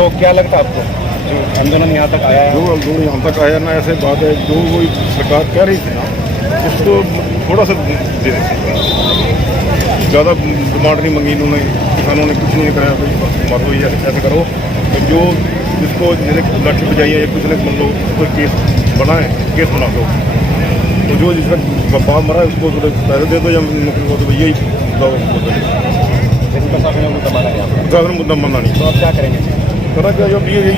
तो क्या लगता है आपको जो आंदोलन यहाँ तक आया है? जो आंदोलन यहाँ तक आया ना, ऐसे बात है, जो वो सरकार कह रही थी ना उसको थोड़ा सा दे देती, ज़्यादा डिमांड नहीं मंगी इन्होंने, किसानों ने कुछ नहीं कराया भाई मारो ये ऐसे करो। तो जो जिसको जैसे लाठी बजाई है या कुछ ने मान लो कोई केस बनाए, केस बना दो, तो जो जिसका बाप मरा है उसको पैसे दे दो या नौकरी को, तो यही प्रशासन ने मुद्दा माना है आपका, प्रशासन मुद्दा मानना नहीं। तो आप क्या करेंगे? करा क्या, जो यही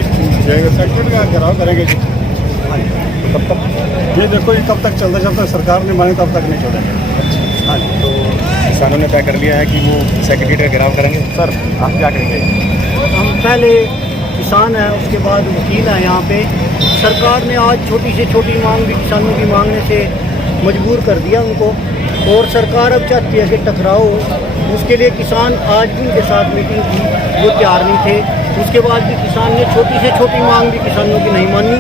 जाएंगे सेक्रेटरी का घेराव करेंगे। तब तक ये देखो ये कब तक चलता, जब तक सरकार ने माने तब तक नहीं छोड़ेंगे। हाँ जी। तो किसानों ने तय कर लिया है कि वो सेक्रेटरी का घेराव करेंगे। सर आप क्या करेंगे? हम पहले किसान हैं, उसके बाद वकील हैं यहाँ पे। सरकार ने आज छोटी से छोटी मांग भी किसानों की मांगने से मजबूर कर दिया उनको, और सरकार अब चाहती है कि टकराव हो। उसके लिए किसान आज भी उनके साथ मीटिंग की, वो तैयार नहीं थे। उसके बाद भी किसान ने छोटी से छोटी मांग भी किसानों की नहीं मानी,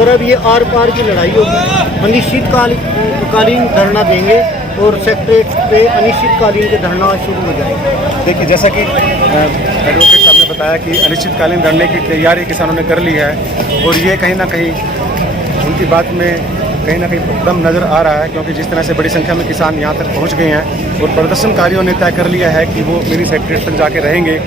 और अब ये आर पार की लड़ाई होगी। अनिश्चितकालीन धरना देंगे और सेक्रेटरीट पे अनिश्चितकालीन के धरना शुरू हो जाएंगे। देखिए, जैसा कि एडवोकेट साहब ने बताया कि अनिश्चितकालीन धरने की तैयारी किसानों ने कर ली है, और ये कहीं ना कहीं उनकी बात में कहीं ना कहीं दम नज़र आ रहा है, क्योंकि जिस तरह से बड़ी संख्या में किसान यहाँ तक पहुँच गए हैं और प्रदर्शनकारियों ने तय कर लिया है कि वो मिनी सेक्रेटरीट तक जाके रहेंगे।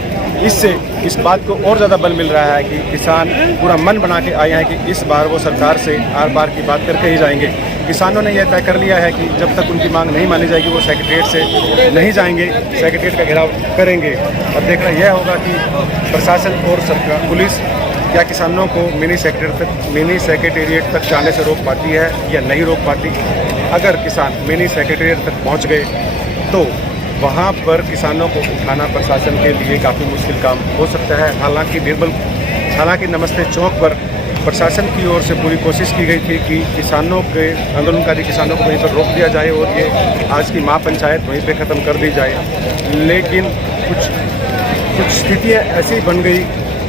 इससे इस बात को और ज़्यादा बल मिल रहा है कि किसान पूरा मन बना के आए हैं कि इस बार वो सरकार से आर पार की बात करके ही जाएंगे। किसानों ने यह तय कर लिया है कि जब तक उनकी मांग नहीं मानी जाएगी वो सेक्रेटरीट से नहीं जाएंगे, सेक्रेटरीट का घेराव करेंगे। और देखना यह होगा कि प्रशासन और सरकार, पुलिस क्या किसानों को मिनी सेक्रेटेरिएट तक जाने से रोक पाती है या नहीं रोक पाती। अगर किसान मिनी सेक्रेटेरिएट तक पहुंच गए तो वहां पर किसानों को उठाना प्रशासन के लिए काफ़ी मुश्किल काम हो सकता है। हालांकि नमस्ते चौक पर प्रशासन की ओर से पूरी कोशिश की गई थी कि किसानों के आंदोलनकारी किसानों को वहीं पर रोक दिया जाए और ये आज की महापंचायत वहीं पे ख़त्म कर दी जाए। लेकिन कुछ स्थितियाँ ऐसी बन गई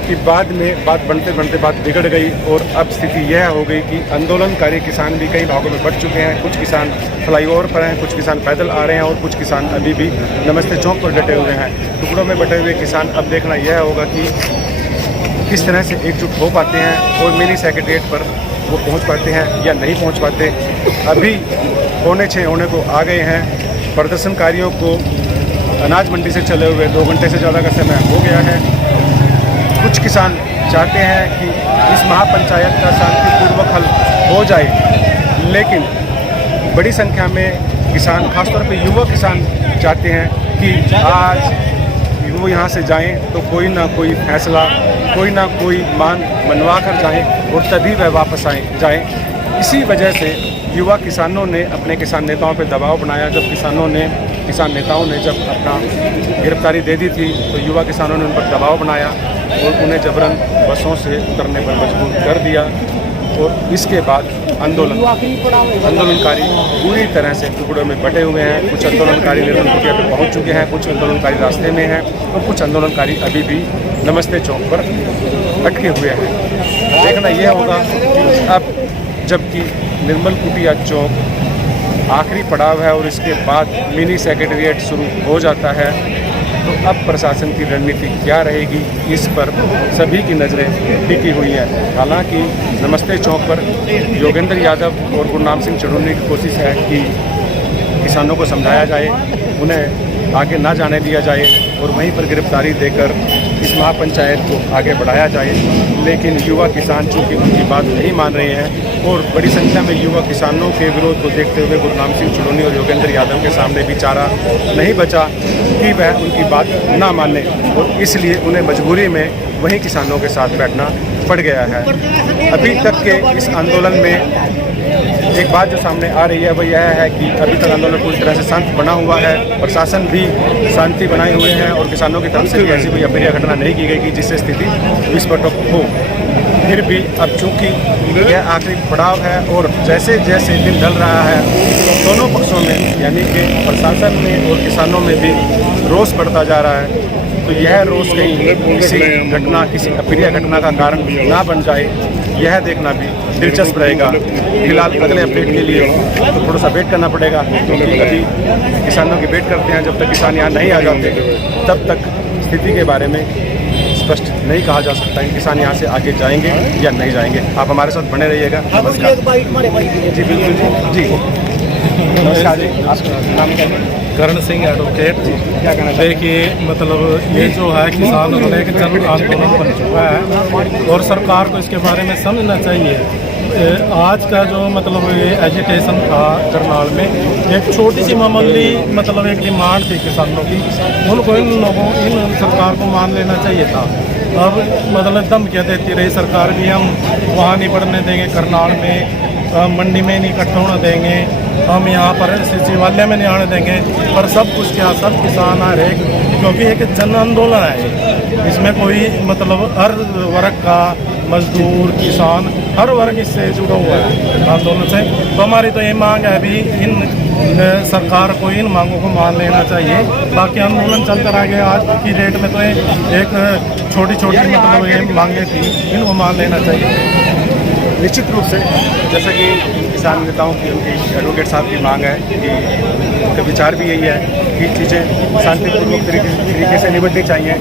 कि बाद में बात बनते बनते बात बिगड़ गई, और अब स्थिति यह हो गई कि आंदोलनकारी किसान भी कई भागों में बढ़ चुके हैं। कुछ किसान फ्लाईओवर पर हैं, कुछ किसान पैदल आ रहे हैं, और कुछ किसान अभी भी नमस्ते चौक पर डटे हुए हैं। टुकड़ों में बटे हुए किसान, अब देखना यह होगा कि किस तरह से एकजुट हो पाते हैं और मिनी सेक्रेटेरिएट पर वो पहुंच पाते हैं या नहीं पहुंच पाते। अभी 6:45 होने को आ गए हैं। प्रदर्शनकारियों को अनाज मंडी से चले हुए 2 घंटे से ज़्यादा का समय हो गया है। कुछ किसान चाहते हैं कि इस महापंचायत का शांतिपूर्वक हल हो जाए, लेकिन बड़ी संख्या में किसान, खासतौर पे युवा किसान चाहते हैं कि आज वो यहाँ से जाएं तो कोई ना कोई फैसला, कोई ना कोई मांग मनवा कर जाएं और तभी वह वापस जाएं। इसी वजह से युवा किसानों ने अपने किसान नेताओं पर दबाव बनाया। जब किसान नेताओं ने जब अपना गिरफ्तारी दे दी थी तो युवा किसानों ने उन पर दबाव बनाया और उन्हें जबरन बसों से उतरने पर मजबूर कर दिया। और इसके बाद आंदोलनकारी पूरी तरह से टुकड़ों में बटे हुए हैं। कुछ आंदोलनकारी निर्मल कुटिया पर पहुँच चुके हैं, कुछ आंदोलनकारी रास्ते में हैं, और कुछ आंदोलनकारी अभी भी नमस्ते चौक पर अटके हुए हैं। देखना यह होगा कि अब जबकि निर्मल कुटिया चौक आखिरी पड़ाव है और इसके बाद मिनी सेक्रेटेरिएट शुरू हो जाता है, तो अब प्रशासन की रणनीति क्या रहेगी, इस पर सभी की नज़रें टिकी हुई हैं। हालांकि नमस्ते चौक पर योगेंद्र यादव और गुरनाम सिंह चढ़ूने की कोशिश है कि किसानों को समझाया जाए, उन्हें आगे ना जाने दिया जाए और वहीं पर गिरफ्तारी देकर इस महापंचायत को आगे बढ़ाया जाए। लेकिन युवा किसान चूँकि उनकी बात नहीं मान रहे हैं और बड़ी संख्या में युवा किसानों के विरोध को देखते हुए गुरनाम सिंह चढ़ूनी और योगेंद्र यादव के सामने भी चारा नहीं बचा कि वह उनकी बात ना माने, और इसलिए उन्हें मजबूरी में वहीं किसानों के साथ बैठना पड़ गया है। अभी तक के इस आंदोलन में एक बात जो सामने आ रही है वो यह है कि अभी तक आंदोलन पूरी तरह से शांत बना हुआ है। प्रशासन भी शांति बनाए हुए हैं और किसानों की तरफ से भी ऐसी कोई अप्रिय घटना नहीं की गई कि जिससे स्थिति विस्फोटक हो। फिर भी अब चूँकि यह आखिरी पड़ाव है और जैसे जैसे दिन ढल रहा है दोनों पक्षों में, यानी कि प्रशासन में और किसानों में भी रोष बढ़ता जा रहा है, तो यह रोष कहीं किसी घटना, किसी अप्रिय घटना का कारण ना बन जाए, यह देखना भी दिलचस्प रहेगा। फिलहाल अगले अपडेट के लिए तो थोड़ा सा वेट करना पड़ेगा, क्योंकि अभी किसानों की वेट करते हैं। जब तक किसान यहाँ नहीं आ जाते तब तक स्थिति के बारे में स्पष्ट नहीं कहा जा सकता कि किसान यहाँ से आगे जाएंगे या नहीं जाएंगे। आप हमारे साथ बने रहिएगा। नमस्कार जी, बिल्कुल जी। नमस्कार जी, आपका नाम क्या है? करण सिंह एडवोकेट। क्या कहना चाहिए? देखिए मतलब ये जो है किसान होने के जन आंदोलन बन चुका है और सरकार को इसके बारे में समझना चाहिए। आज का जो मतलब ये एजिटेशन था करनाल में, एक छोटी सी मामूली मतलब एक डिमांड थी किसानों की, उनको इन सरकार को मान लेना चाहिए था। अब मतलब धमकियाँ देती रही सरकार भी, हम वहाँ नहीं बढ़ने देंगे, करनाल में मंडी में नहीं इकट्ठा होने देंगे, हम यहाँ पर सचिवालय में नहीं आने देंगे। पर सब कुछ क्या, सब किसान आ रहे, क्योंकि एक जन आंदोलन है, इसमें कोई मतलब हर वर्ग का मजदूर किसान हर वर्ग इससे जुड़ा हुआ है आंदोलन से। तो हमारी तो ये मांग है अभी इन सरकार को इन मांगों को मान लेना चाहिए। बाकी आंदोलन चलता रह गया, आज की डेट में तो एक छोटी छोटी मतलब ये मांगे थी, इनको मान लेना चाहिए। निश्चित रूप से जैसा कि किसान नेताओं की, उनकी एडवोकेट साहब की मांग है कि उनका विचार भी यही है कि चीज़ें शांतिपूर्वक तरीके से निपटनी चाहिए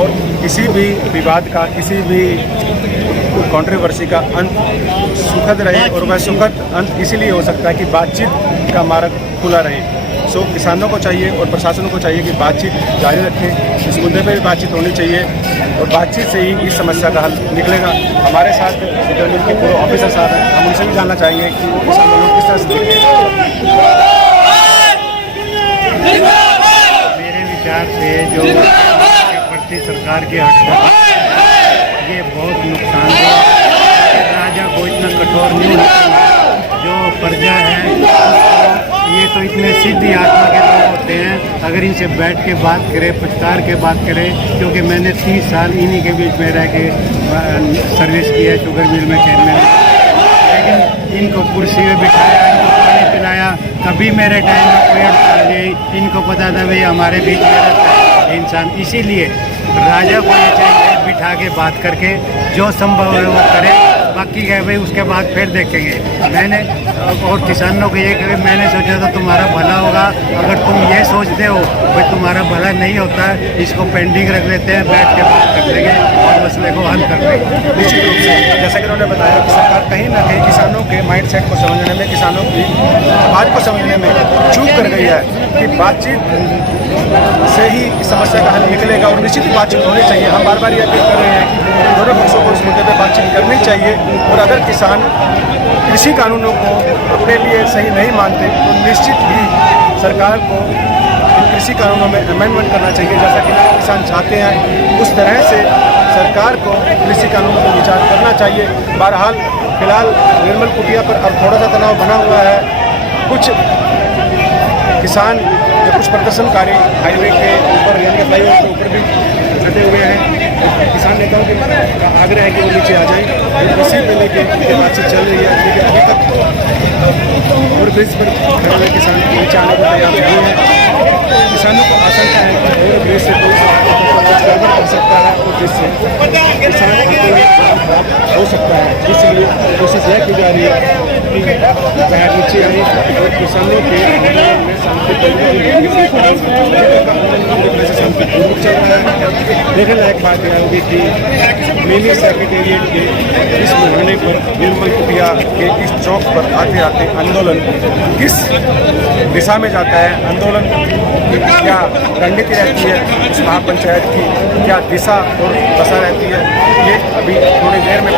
और किसी भी विवाद का, किसी भी कंट्रोवर्सी का अंत सुखद रहे, और वह सुखद अंत इसीलिए हो सकता है कि बातचीत का मार्ग खुला रहे। सो किसानों को चाहिए और प्रशासनों को चाहिए कि बातचीत जारी रखें, इस मुद्दे पर भी बातचीत होनी चाहिए और बातचीत से ही इस समस्या का हल निकलेगा। हमारे साथ शुगर मिल के पूरे ऑफिसर साहब हैं, हम उनसे भी जानना चाहेंगे कि किसानों को किस तरह से मेरे विचार से जो प्रति सरकार की हटकत ये बहुत नुकसानदेह। राजा को इतना कठोर नहीं होना चाहिए। जो प्रजा है ये तो इतने सीधी आत्मा के लोग होते हैं, अगर इनसे बैठ के बात करें, पुचकार के बात करें, क्योंकि मैंने 30 साल इन्हीं के बीच में रह के सर्विस की है शुगर मिल में, चेयरमैन। लेकिन इनको कुर्सी में बिठाया, इनको पानी पिलाया, कभी मेरे टाइम में कोई हड़ताल नहीं। इनको पता था भाई हमारे बीच में रहता है इंसान, इसीलिए राजा को ये चाहिए बिठा के बात करके जो संभव है वो करें, बाकी है भाई उसके बाद फिर देखेंगे। मैंने और किसानों को ये कहा, मैंने सोचा था तुम्हारा भला होगा, अगर तुम ये सोचते हो भाई तुम्हारा भला नहीं होता, इसको पेंडिंग रख लेते हैं, बैठ के बात कर लेंगे और मसले को हल कर लेंगे। निश्चित रूप से जैसा कि उन्होंने बताया कि सरकार कहीं ना कहीं किसानों के माइंडसेट को समझने में, किसानों की बात को समझने में चूक कर गई है कि बातचीत से ही इस समस्या का हल निकलेगा और निश्चित ही बातचीत होनी चाहिए। हम बार बार ये अपील कर रहे हैं कि दोनों पक्षों को इस मुद्दे पर बातचीत करनी चाहिए और अगर किसान कृषि कानूनों को अपने लिए सही नहीं मानते तो निश्चित ही सरकार को कृषि कानूनों में अमेंडमेंट करना चाहिए, जैसा कि किसान चाहते हैं उस तरह से सरकार को कृषि कानूनों पर विचार करना चाहिए। बहरहाल फिलहाल निर्मल कुटिया पर अब थोड़ा सा तनाव बना हुआ है। कुछ किसान या कुछ प्रदर्शनकारी हाईवे के ऊपर यानी कि फ्लाईओवर के ऊपर भी डटे हुए हैं। किसान नेताओं के आग्रह है कि वो नीचे आ जाएं और इसी को लेकर उनकी बातचीत चल रही है, लेकिन अभी तक ओवरब्रिज पर खड़े हुए किसान नीचे आने को तैयार नहीं है। किसानों को आशंका है कि ओवरब्रिज से कोई गड़बड़ कर सकता है और जिससे किसान आंदोलन हो सकता है। इसलिए कोशिश यह की जा रही है कि बाहर नीचे आए और किसानों के आंदोलन में शांतिपूर्वक चल रहा है। देखने लायक बात यह होगी कि मिनी सेक्रेटेरिएट के इस मुहाने पर निर्मल कुटिया के इस चौक पर आते आते आंदोलन किस दिशा में जाता है, आंदोलन की क्या रणनीति रहती है, इस महापंचायत की क्या दिशा और दशा रहती है, ये अभी थोड़ी देर में